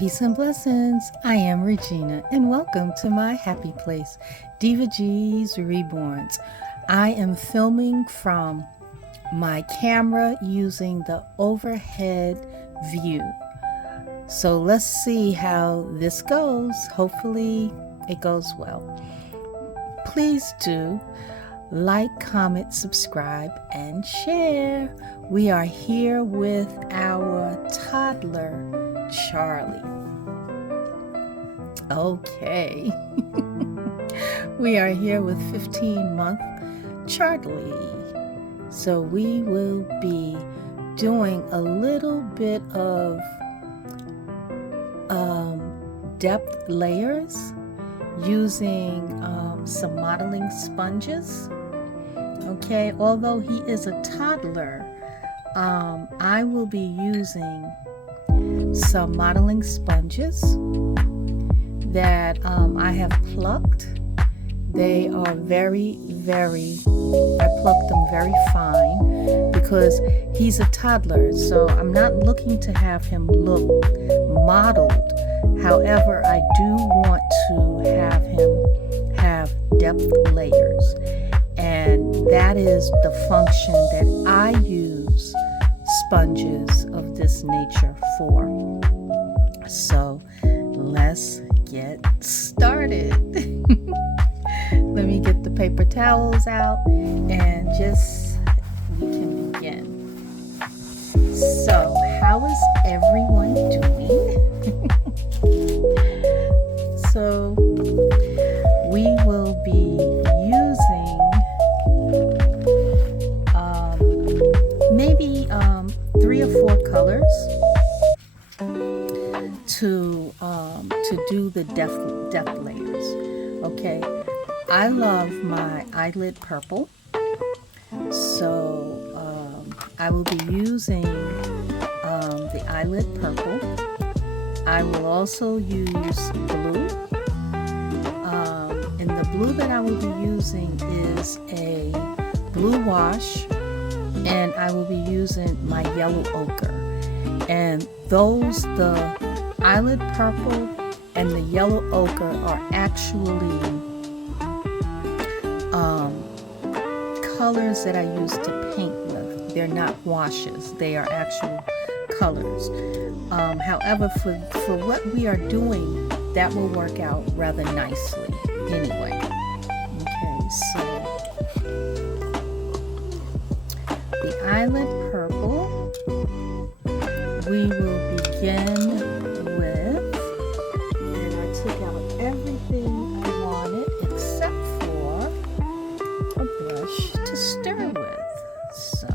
Peace and blessings. I am Regina and welcome to my happy place, Diva G's Reborns. I am filming from my camera using the overhead view. So let's see how this goes. Hopefully it goes well. Please do like, comment, subscribe, and share. We are here with our toddler, Charlie. Okay. We are here with 15-month Charlie. So we will be doing a little bit of depth layers using some mottling sponges. Okay, although he is a toddler, I will be using some mottling sponges that I have plucked. They are very, I plucked them very fine because he's a toddler, so I'm not looking to have him look mottled. However, I do want to have him have depth layers, and that is the function that I use sponges of this nature for. So let's get started. Let me get the paper towels out and we can begin. So how is everyone doing? So we will be using maybe 3 or 4 colors to do the depth layers. Okay, I love my eyelid purple, so I will be using the eyelid purple. I will also use blue, and the blue that I will be using is a blue wash, and I will be using my yellow ochre. And the eyelid purple and the yellow ochre are actually colors that I use to paint with. They're not washes, they are actual colors. However, for what we are doing, that will work out rather nicely anyway. Okay, so the eyelid purple, we will begin with, and I took out everything I wanted except for a brush to stir with. So,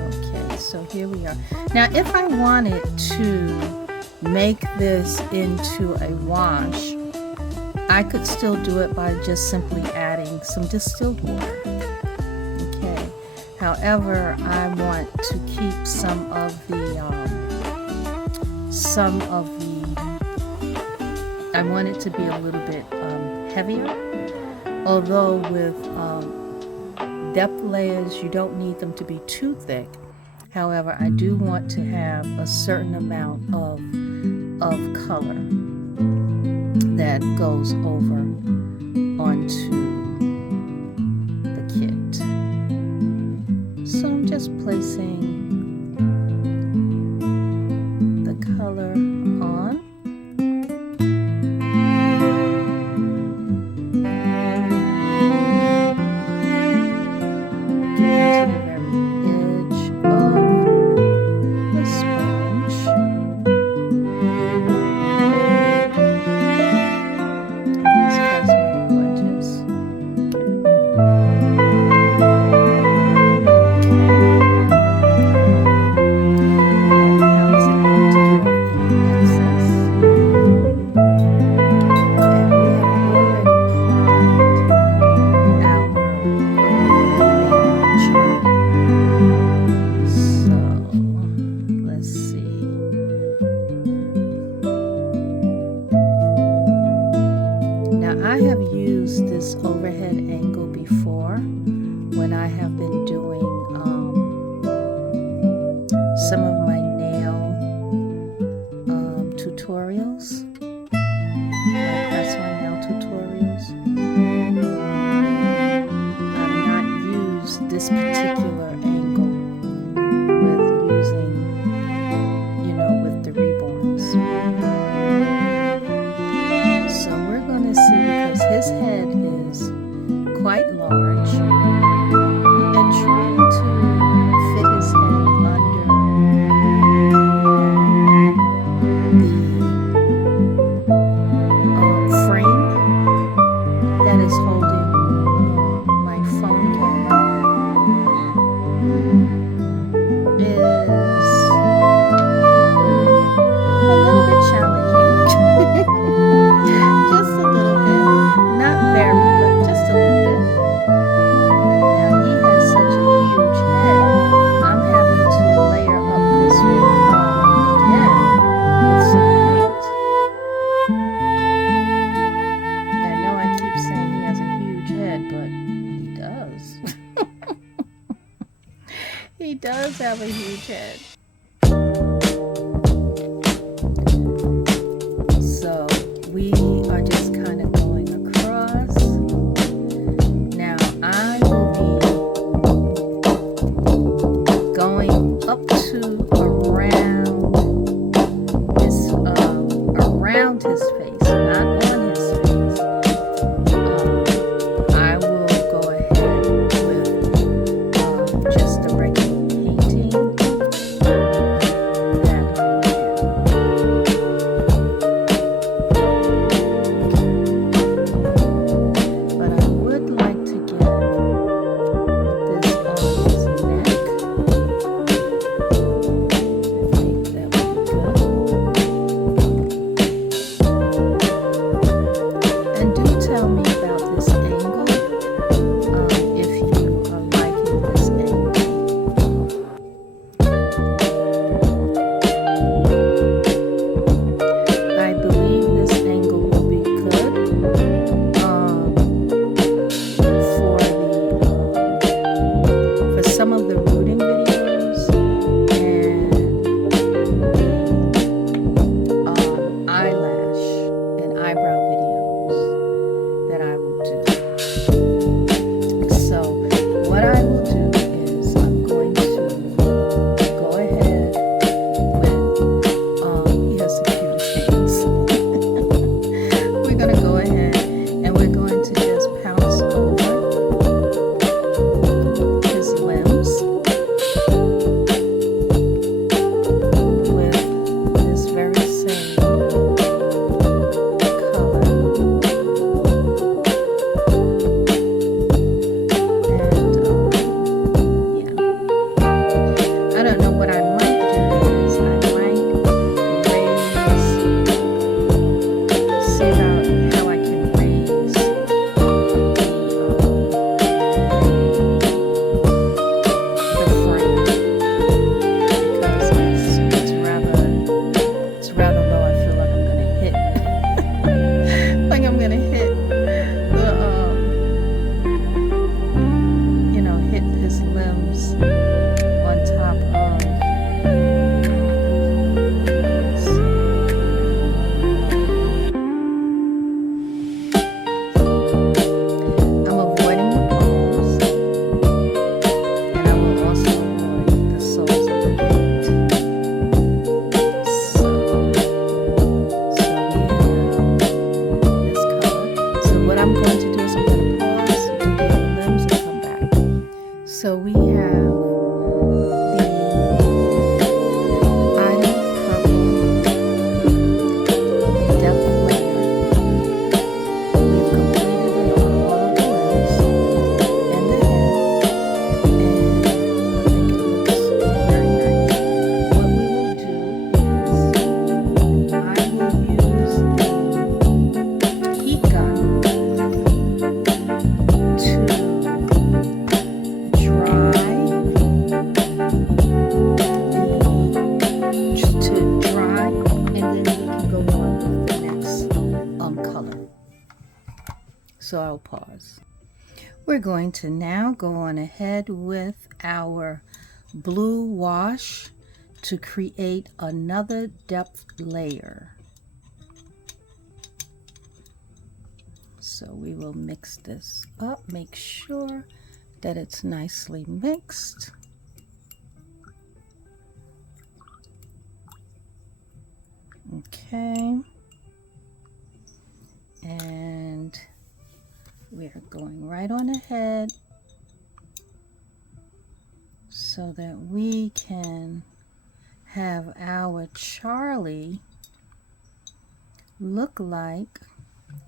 okay, so here we are. Now, if I wanted to make this into a wash, I could still do it by just simply adding some distilled water. Okay. However, I want to keep some of the I want it to be a little bit heavier. Although with depth layers, you don't need them to be too thick. However, I do want to have a certain amount of color that goes over onto the kit. So I'm just placing the color on. I have used this overhead angle before when I have been doing some of my nail have a huge head. So we are just kind of going across. Now I will be going up to around his face, not on his face. I will go ahead with just the regular painting that I do. But I would like to get this on his neck. I think that would be good. And do tell me about this angle, if you are liking this angle. I believe this angle will be good for some of the rooting videos and eyelash and eyebrow videos that I will do. So what I will do is I'm going to go ahead with he has the cutest hands. We're gonna go ahead and we're going to just pounce over his limbs with this very same color. And yeah, I don't know what I might do is I might raise, see how I can raise the frame because it's rather low. I feel like I'm gonna hit the hit his limbs on top of this. I'm avoiding the palms, and I will also avoid the soles of the feet. So we have this color. So what I'm going to do is I'm going to pause, do the limbs, and come back. So we have the island purple depth layer. We've completed it on all of the limbs and the head, and I think it looks very nice. What we will do is I will use the heat gun to dry, and then we can go on with the next color. So I'll pause. We're going to now go on ahead with our blue wash to create another depth layer. So we will mix this up, make sure that it's nicely mixed. Okay. And we are going right on ahead so that we can have our Charlie look like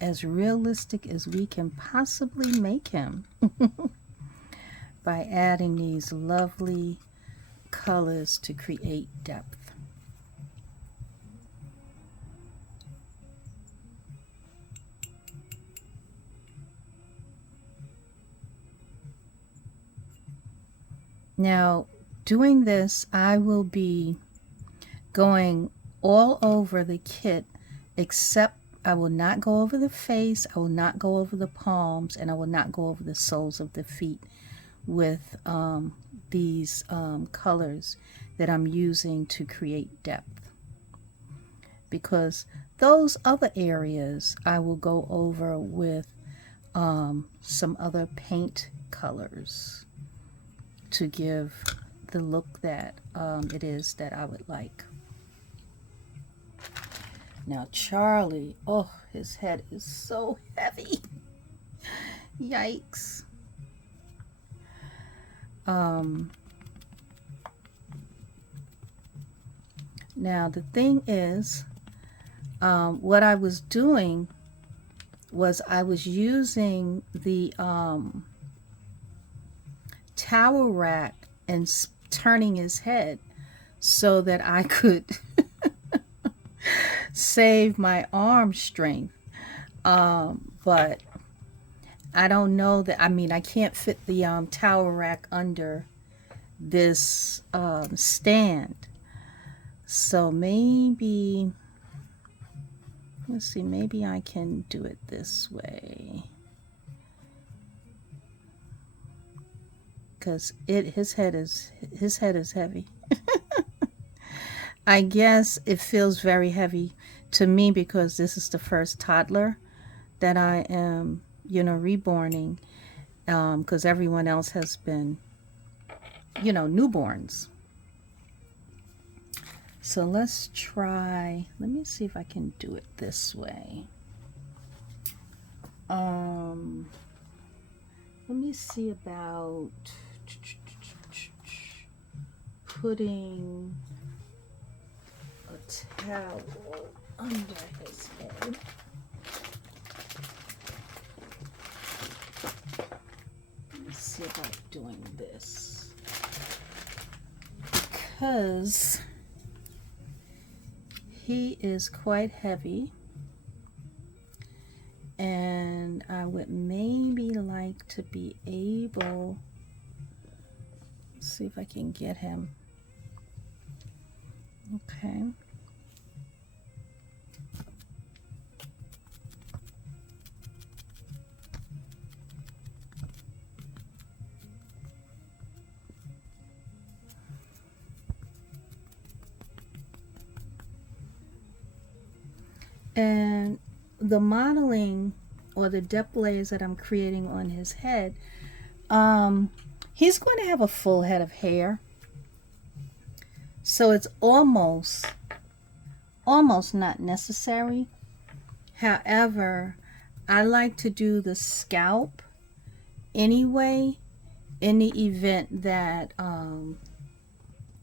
as realistic as we can possibly make him by adding these lovely colors to create depth. Now, doing this, I will be going all over the kit, except I will not go over the face, I will not go over the palms, and I will not go over the soles of the feet with these colors that I'm using to create depth, because those other areas I will go over with some other paint colors to give the look that it is that I would like. Now Charlie, oh, his head is so heavy. Yikes. Now the thing is, what I was doing was I was using the towel rack and turning his head so that I could save my arm strength. But I don't know that, I mean, I can't fit the towel rack under this stand. So maybe, let's see, maybe I can do it this way. Because his head is heavy. I guess it feels very heavy to me because this is the first toddler that I am, you know, reborning, because everyone else has been, you know, newborns. So let's try, let me see if I can do it this way. Let me see about putting a towel under his head. Let's see about doing this, because he is quite heavy and I would maybe like to be able, let's see if I can get him. Okay. And the modeling or the depth layers that I'm creating on his head, he's going to have a full head of hair. So it's almost not necessary. However, I like to do the scalp anyway in the event that,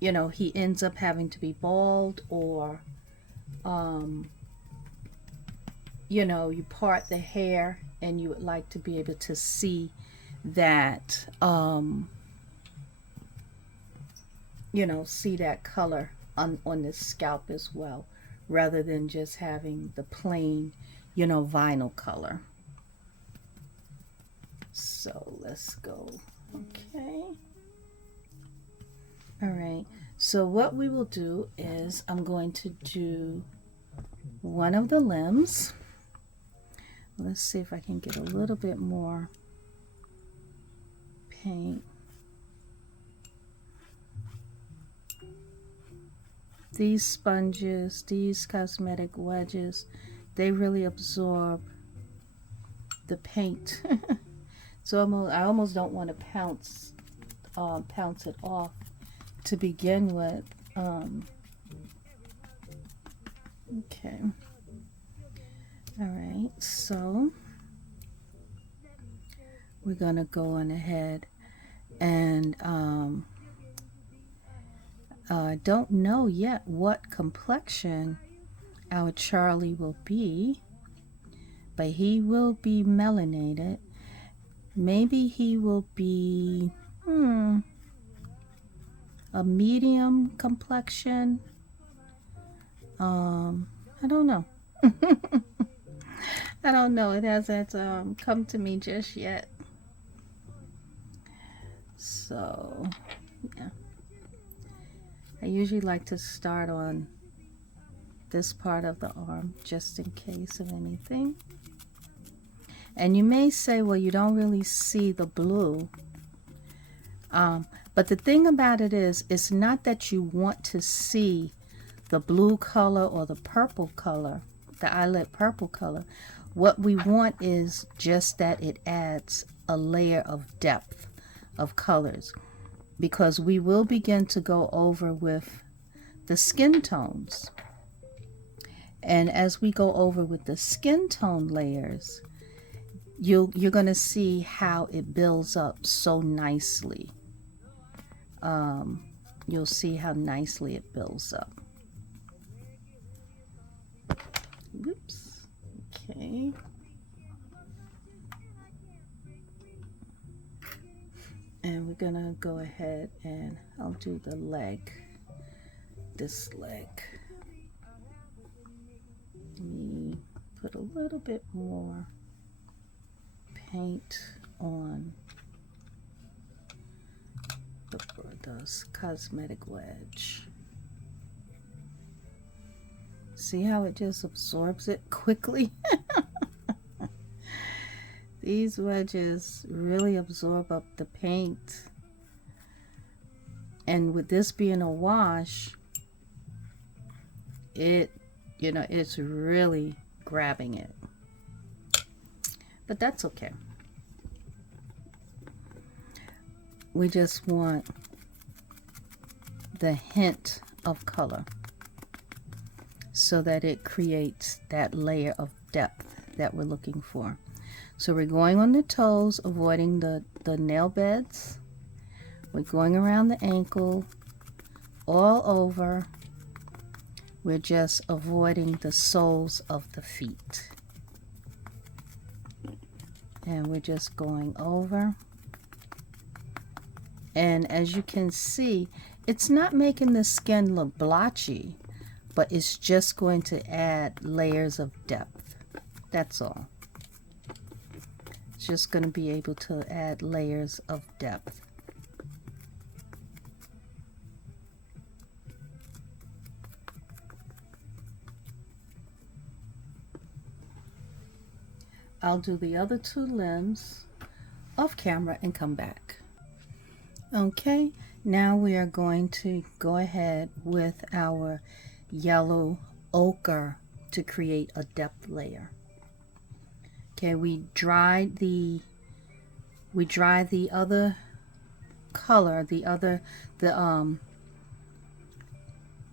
you know, he ends up having to be bald, or, you know, you part the hair and you would like to be able to see that, you know, see that color on the scalp as well, rather than just having the plain, you know, vinyl color. So let's go. Okay. All right. So what we will do is I'm going to do one of the limbs. Let's see if I can get a little bit more paint. These sponges, these cosmetic wedges, they really absorb the paint. So I almost don't want to pounce it off to begin with. Okay. All right, so we're gonna go on ahead and don't know yet what complexion our Charlie will be, but he will be melanated. Maybe he will be a medium complexion. I don't know. I don't know. It hasn't come to me just yet. So, yeah. I usually like to start on this part of the arm just in case of anything. And you may say, well, you don't really see the blue. But the thing about it is, it's not that you want to see the blue color or the purple color, the eyelid purple color. What we want is just that it adds a layer of depth of colors, because we will begin to go over with the skin tones. And as we go over with the skin tone layers, you're going to see how it builds up so nicely. You'll see how nicely it builds up. Whoops. Okay. And we're gonna go ahead and I'll do the leg, this leg. Let me put a little bit more paint on the cosmetic wedge. See how it just absorbs it quickly? These wedges really absorb up the paint. And with this being a wash, it's really grabbing it. But that's okay. We just want the hint of color so that it creates that layer of depth that we're looking for. So we're going on the toes, avoiding the nail beds. We're going around the ankle, all over. We're just avoiding the soles of the feet. And we're just going over. And as you can see, it's not making the skin look blotchy, but it's just going to add layers of depth. That's all. It's just going to be able to add layers of depth. I'll do the other two limbs off camera and come back. Okay, now we are going to go ahead with our yellow ochre to create a depth layer. Okay, we dried the other color, the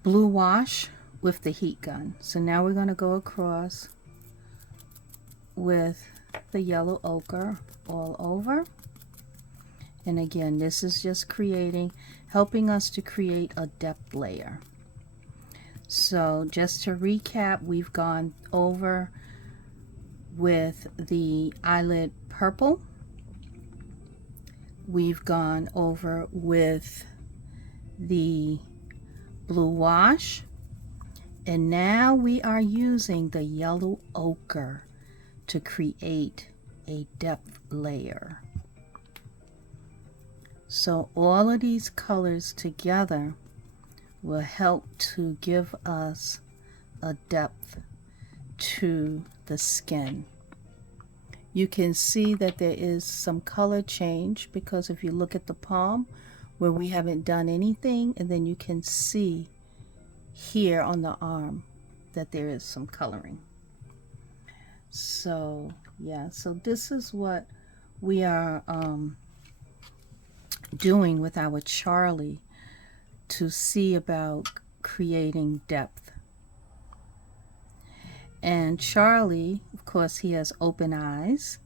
blue wash with the heat gun. So now we're going to go across with the yellow ochre all over. And again, this is just helping us to create a depth layer. So just to recap, we've gone over with the eyelid purple. We've gone over with the blue wash. And now we are using the yellow ochre to create a depth layer. So all of these colors together will help to give us a depth to the skin. You can see that there is some color change, because if you look at the palm where we haven't done anything, and then you can see here on the arm that there is some coloring. So yeah, so this is what we are doing with our Charlie to see about creating depth. And Charlie, of course, he has open eyes,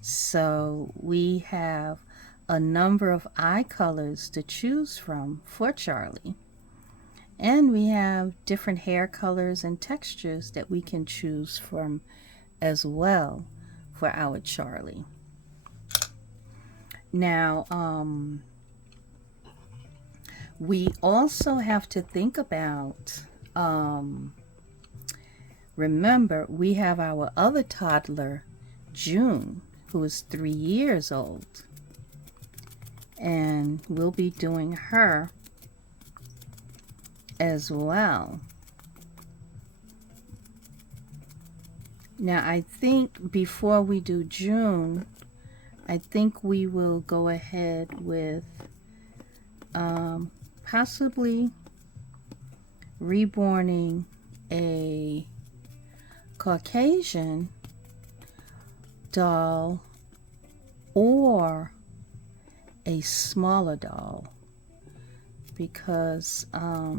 so we have a number of eye colors to choose from for Charlie. And we have different hair colors and textures that we can choose from as well for our Charlie. Now, we also have to think about, remember, we have our other toddler, June, who is 3 years old. And we'll be doing her as well. Now, I think before we do June, I think we will go ahead with possibly reborning a Caucasian doll or a smaller doll, because I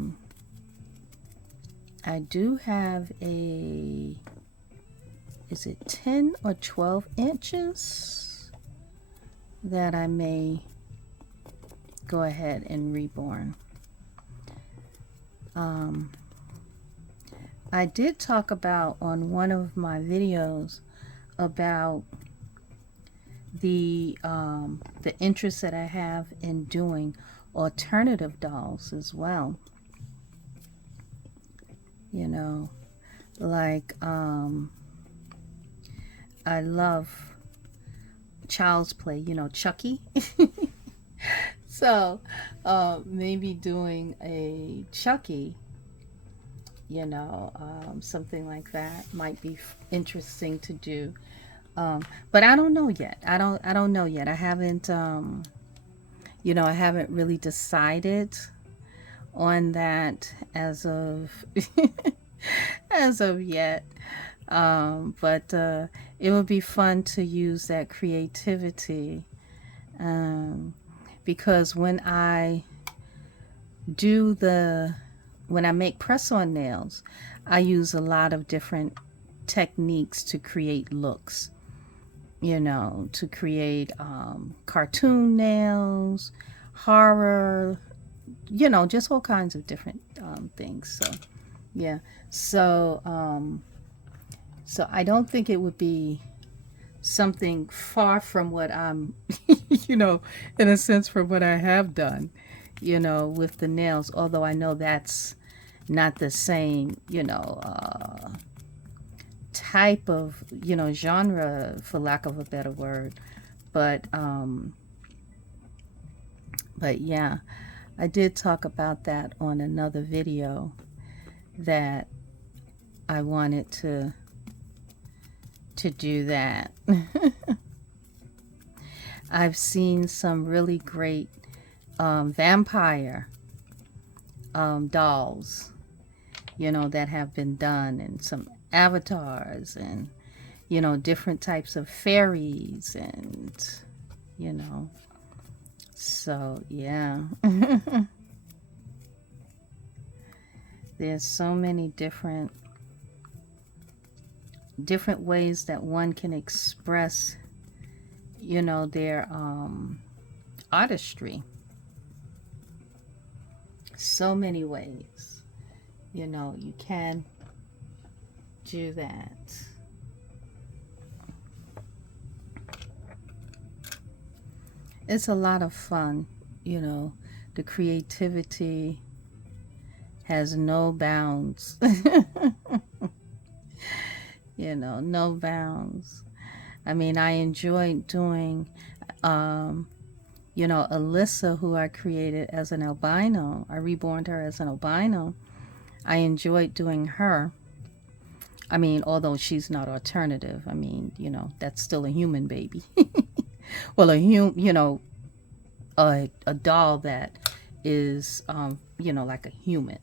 do have a, is it 10 or 12 inches that I may go ahead and reborn. I did talk about on one of my videos about the interest that I have in doing alternative dolls as well. You know, like I love child's play, you know, Chucky. So maybe doing a Chucky, you know, something like that might be interesting to do. But I don't know yet. I don't know yet. I haven't you know, I haven't really decided on that as of as of yet. But it would be fun to use that creativity, because when I make press-on nails, I use a lot of different techniques to create looks, you know, to create cartoon nails, horror, you know, just all kinds of different things. So yeah, so so I don't think it would be something far from what I'm you know, in a sense, from what I have done, you know, with the nails, although I know that's not the same, you know, type of, you know, genre, for lack of a better word. But yeah, I did talk about that on another video, that I wanted to do that. I've seen some really great vampire dolls, you know, that have been done, and some avatars, and, you know, different types of fairies, and, you know, so yeah. There's so many different ways that one can express, you know, their artistry. So many ways, you know, you can do that. It's a lot of fun, you know. The creativity has no bounds. You know, no bounds. I mean, I enjoyed doing, you know, Alyssa, who I created as an albino. I reborned her as an albino. I enjoyed doing her. I mean, although she's not alternative, I mean, you know, that's still a human baby. Well, you know, a doll that is, you know, like a human.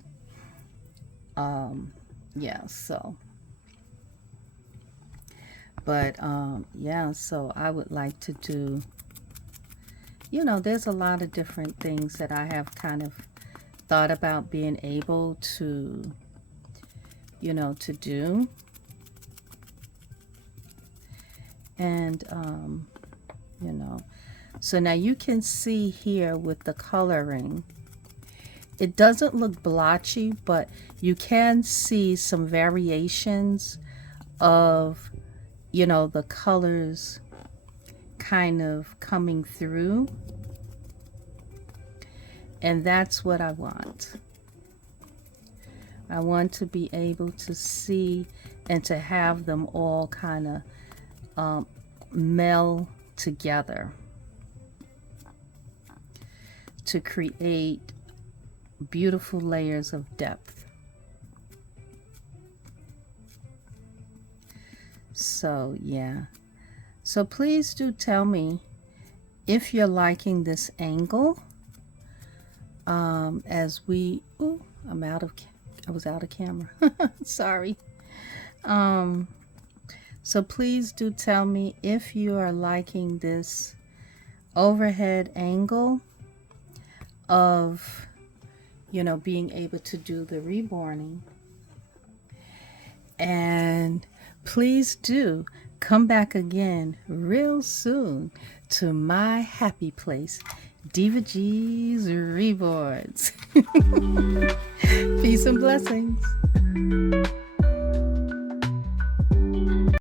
Yeah, so. But yeah, so I would like to do, you know, there's a lot of different things that I have kind of thought about being able to, you know, to do. And you know, so now you can see here with the coloring, it doesn't look blotchy, but you can see some variations of, you know, the colors kind of coming through. And that's what I want. I want to be able to see and to have them all kind of meld together to create beautiful layers of depth. So yeah, so please do tell me if you're liking this angle as we, ooh, I was out of camera. Sorry. So please do tell me if you are liking this overhead angle of, you know, being able to do the reborning. And please do come back again real soon to my happy place, Diva G's Reborns. Peace and blessings.